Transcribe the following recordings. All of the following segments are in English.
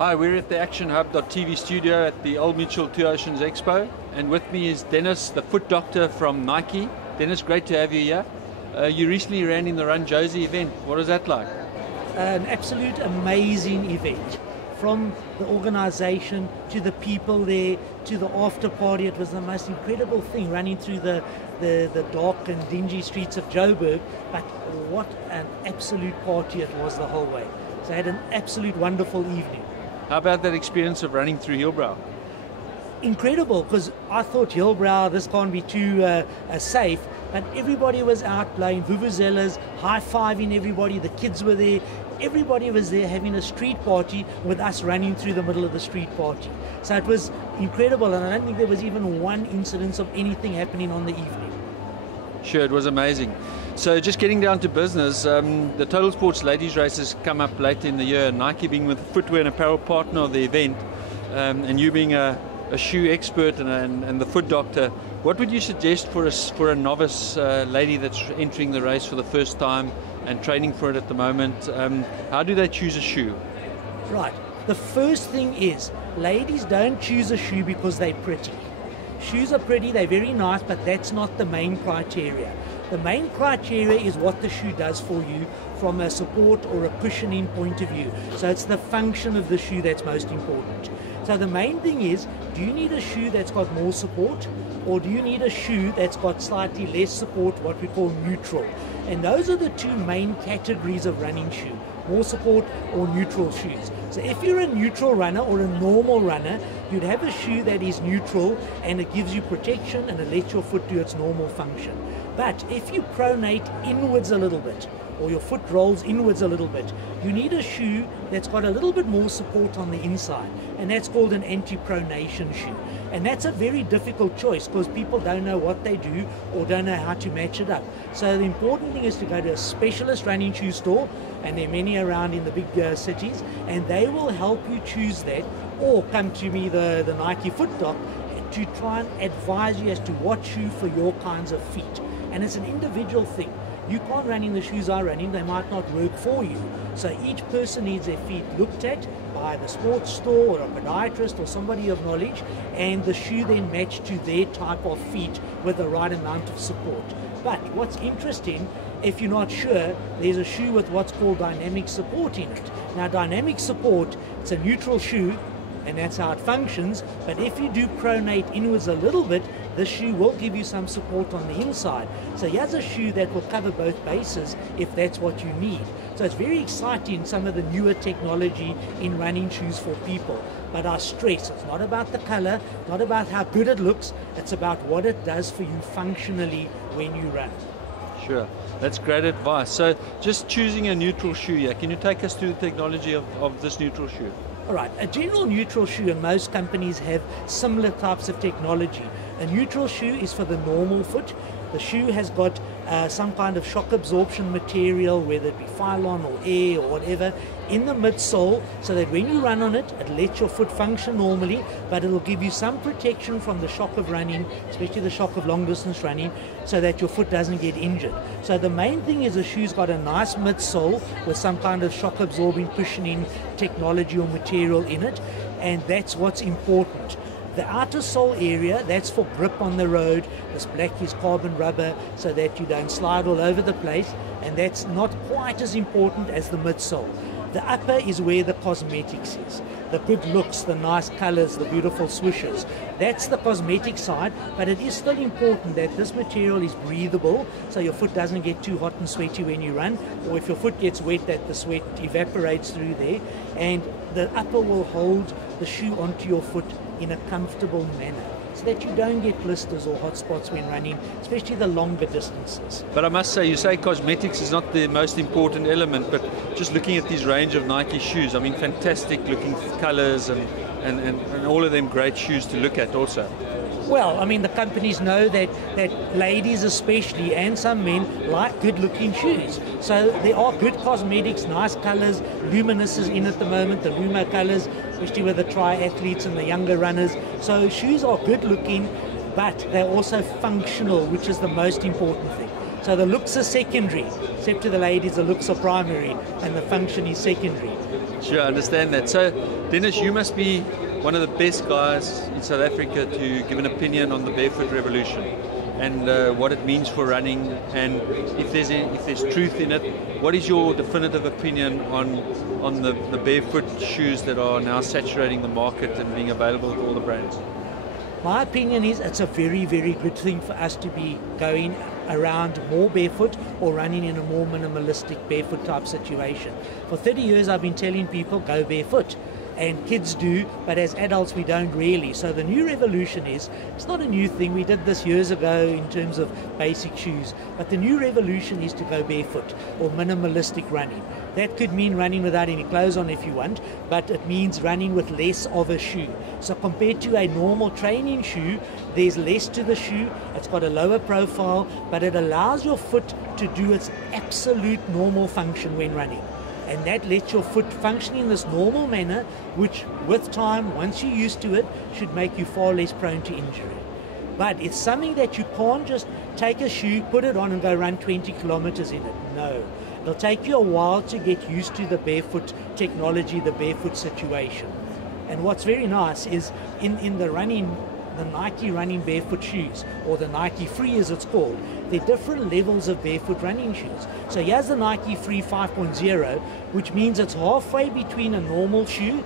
Hi, we're at the ActionHub.tv studio at the Old Mutual Two Oceans Expo, and with me is Dennis, the foot doctor from Nike. Dennis, great to have you here. You recently ran in the Run Josie event. What was that like? An absolute amazing event. From the organization to the people there to the after party, it was the most incredible thing running through the dark and dingy streets of Joburg, but what an absolute party it was the whole way. So I had an absolute wonderful evening. How about that experience of running through Hillbrow? Incredible, because I thought Hillbrow, this can't be too safe, but everybody was out playing vuvuzelas, high-fiving everybody, the kids were there, everybody was there having a street party with us running through the middle of the street party. So it was incredible, and I don't think there was even one incidence of anything happening on the evening. Sure, it was amazing. So just getting down to business, the Total Sports Ladies Races come up later in the year, Nike being with the footwear and apparel partner of the event, and you being a shoe expert and the foot doctor. What would you suggest for a novice lady that's entering the race for the first time and training for it at the moment? How do they choose a shoe? Right. The first thing is, ladies don't choose a shoe because they're pretty. Shoes are pretty, they're very nice, but that's not the main criteria. The main criteria is what the shoe does for you from a support or a cushioning point of view. So it's the function of the shoe that's most important. So the main thing is, do you need a shoe that's got more support, or do you need a shoe that's got slightly less support, what we call neutral? And those are the two main categories of running shoe, more support or neutral shoes. So if you're a neutral runner or a normal runner, you'd have a shoe that is neutral and it gives you protection and it lets your foot do its normal function. But if you pronate inwards a little bit, or your foot rolls inwards a little bit, you need a shoe that's got a little bit more support on the inside, and that's called an anti-pronation shoe. And that's a very difficult choice because people don't know what they do or don't know how to match it up. So the important thing is to go to a specialist running shoe store, and there are many around in the big cities, and they will help you choose that, or come to me, the Nike Foot Doc, to try and advise you as to what shoe for your kinds of feet. And it's an individual thing. You can't run in the shoes I run in, they might not work for you. So each person needs their feet looked at by the sports store or a podiatrist or somebody of knowledge, and the shoe then matched to their type of feet with the right amount of support. But what's interesting, if you're not sure, there's a shoe with what's called dynamic support in it. Now dynamic support, it's a neutral shoe, and that's how it functions, but if you do pronate inwards a little bit, the shoe will give you some support on the inside. So here's a shoe that will cover both bases if that's what you need. So it's very exciting, some of the newer technology in running shoes for people. But I stress, it's not about the color, not about how good it looks, it's about what it does for you functionally when you run. Sure, that's great advice. So just choosing a neutral shoe here, can you take us through the technology of this neutral shoe? All right, a general neutral shoe, and most companies have similar types of technology. A neutral shoe is for the normal foot. The shoe has got some kind of shock absorption material, whether it be Phylon or air or whatever, in the midsole, so that when you run on it, it lets your foot function normally, but it will give you some protection from the shock of running, especially the shock of long distance running, so that your foot doesn't get injured. So the main thing is the shoe's got a nice midsole with some kind of shock absorbing cushioning technology or material in it, and that's what's important. The outer sole area, that's for grip on the road. This black is carbon rubber so that you don't slide all over the place, and that's not quite as important as the midsole. The upper is where the cosmetics is. The good looks, the nice colors, the beautiful swooshes. That's the cosmetic side, but it is still important that this material is breathable so your foot doesn't get too hot and sweaty when you run, or if your foot gets wet, that the sweat evaporates through there, and the upper will hold the shoe onto your foot in a comfortable manner, so that you don't get blisters or hot spots when running, especially the longer distances. But I must say, you say cosmetics is not the most important element, but just looking at these range of Nike shoes, I mean, fantastic looking colors and all of them great shoes to look at also. Well, I mean, the companies know that ladies especially, and some men, like good-looking shoes. So there are good cosmetics, nice colors. Luminous is in at the moment, the Lumo colors, especially with the triathletes and the younger runners. So shoes are good-looking, but they're also functional, which is the most important thing. So the looks are secondary, except to the ladies, the looks are primary, and the function is secondary. Sure, I understand that. So, Dennis, you must be one of the best guys in South Africa to give an opinion on the barefoot revolution and what it means for running, and if there's truth in it. What is your definitive opinion on the barefoot shoes that are now saturating the market and being available to all the brands? My opinion is it's a very, very good thing for us to be going around more barefoot or running in a more minimalistic barefoot type situation. For 30 years I've been telling people go barefoot, and kids do, but as adults we don't really. So the new revolution is, it's not a new thing, we did this years ago in terms of basic shoes, but the new revolution is to go barefoot or minimalistic running. That could mean running without any clothes on if you want, but it means running with less of a shoe. So compared to a normal training shoe, there's less to the shoe, it's got a lower profile, but it allows your foot to do its absolute normal function when running. And that lets your foot function in this normal manner, which with time, once you're used to it, should make you far less prone to injury. But it's something that you can't just take a shoe, put it on and go run 20 kilometers in it. No. It'll take you a while to get used to the barefoot technology, the barefoot situation. And what's very nice is in the Nike running barefoot shoes, or the Nike Free as it's called, there are different levels of barefoot running shoes. So here's the Nike Free 5.0, which means it's halfway between a normal shoe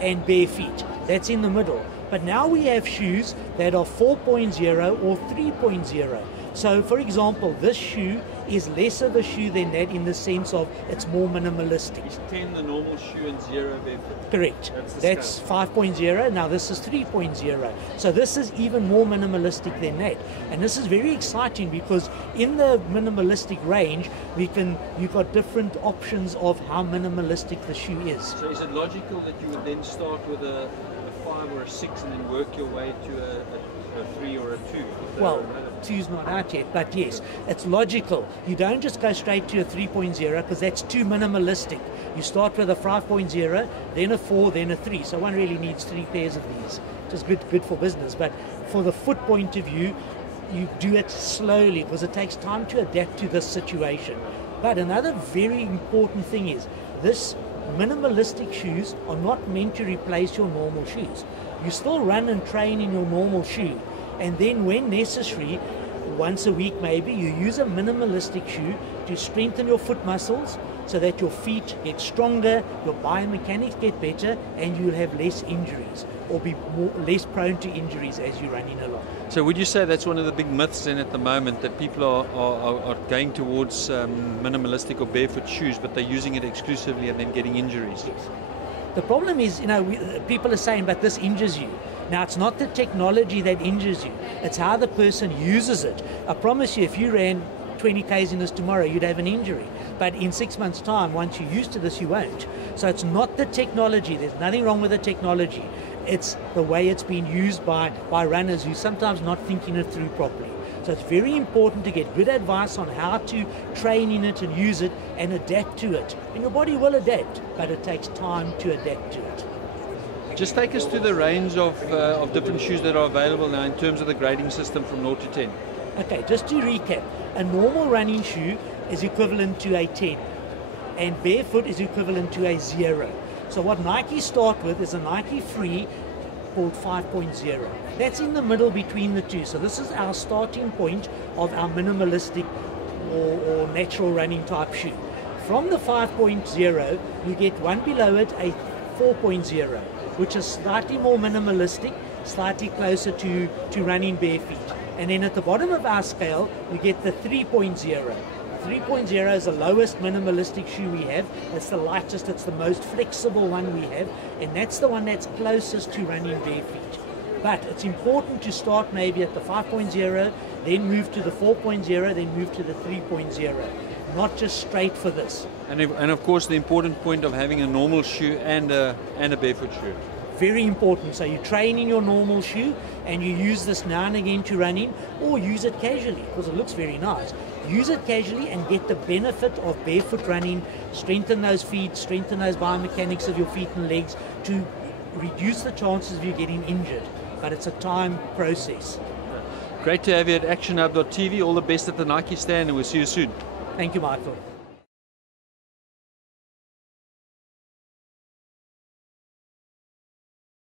and bare feet. That's in the middle. But now we have shoes that are 4.0 or 3.0. So for example, this shoe is less of a shoe than that in the sense of it's more minimalistic. Is 10 the normal shoe and 0 barefoot? Correct. That's 5.0. Now this is 3.0. So this is even more minimalistic than that. And this is very exciting because in the minimalistic range, you've got different options of how minimalistic the shoe is. So is it logical that you would then start with a 5 or a 6 and then work your way to a 3 or a 2? Well, 2's not out yet, but yes, it's logical. You don't just go straight to a 3.0 because that's too minimalistic. You start with a 5.0, then a 4, then a 3. So one really needs 3 pairs of these. It's good for business, but for the foot point of view, you do it slowly because it takes time to adapt to this situation. But another very important thing is this minimalistic shoes are not meant to replace your normal shoes. You still run and train in your normal shoe, and then when necessary, once a week maybe, you use a minimalistic shoe to strengthen your foot muscles so that your feet get stronger, your biomechanics get better, and you'll have less injuries or be less prone to injuries as you're running along. So would you say that's one of the big myths then at the moment, that people are going towards minimalistic or barefoot shoes, but they're using it exclusively and then getting injuries? Yes. The problem is, people are saying, but this injures you. Now, it's not the technology that injures you. It's how the person uses it. I promise you, if you ran 20 Ks in this tomorrow, you'd have an injury. But in 6 months' time, once you're used to this, you won't. So it's not the technology. There's nothing wrong with the technology. It's the way it's been used by runners who sometimes not thinking it through properly. So it's very important to get good advice on how to train in it and use it and adapt to it. And your body will adapt, but it takes time to adapt to it. Just take us through the range of different shoes that are available now in terms of the grading system from 0 to 10. Okay, just to recap, a normal running shoe is equivalent to a 10, and barefoot is equivalent to a 0. So what Nike start with is a Nike Free called 5.0. That's in the middle between the two. So this is our starting point of our minimalistic or natural running type shoe. From the 5.0, you get one below it, a 4.0, which is slightly more minimalistic, slightly closer to running bare feet. And then at the bottom of our scale, you get the 3.0. 3.0 is the lowest minimalistic shoe we have. It's the lightest, it's the most flexible one we have, and that's the one that's closest to running bare feet. But it's important to start maybe at the 5.0, then move to the 4.0, then move to the 3.0. Not just straight for this. And of course, the important point of having a normal shoe and a barefoot shoe. Very important. So you train in your normal shoe and you use this now and again to run in, or use it casually because it looks very nice. Use it casually and get the benefit of barefoot running, strengthen those feet, strengthen those biomechanics of your feet and legs to reduce the chances of you getting injured. But it's a time process. Great to have you at actionhub.tv. All the best at the Nike stand, and we'll see you soon. Thank you, Michael.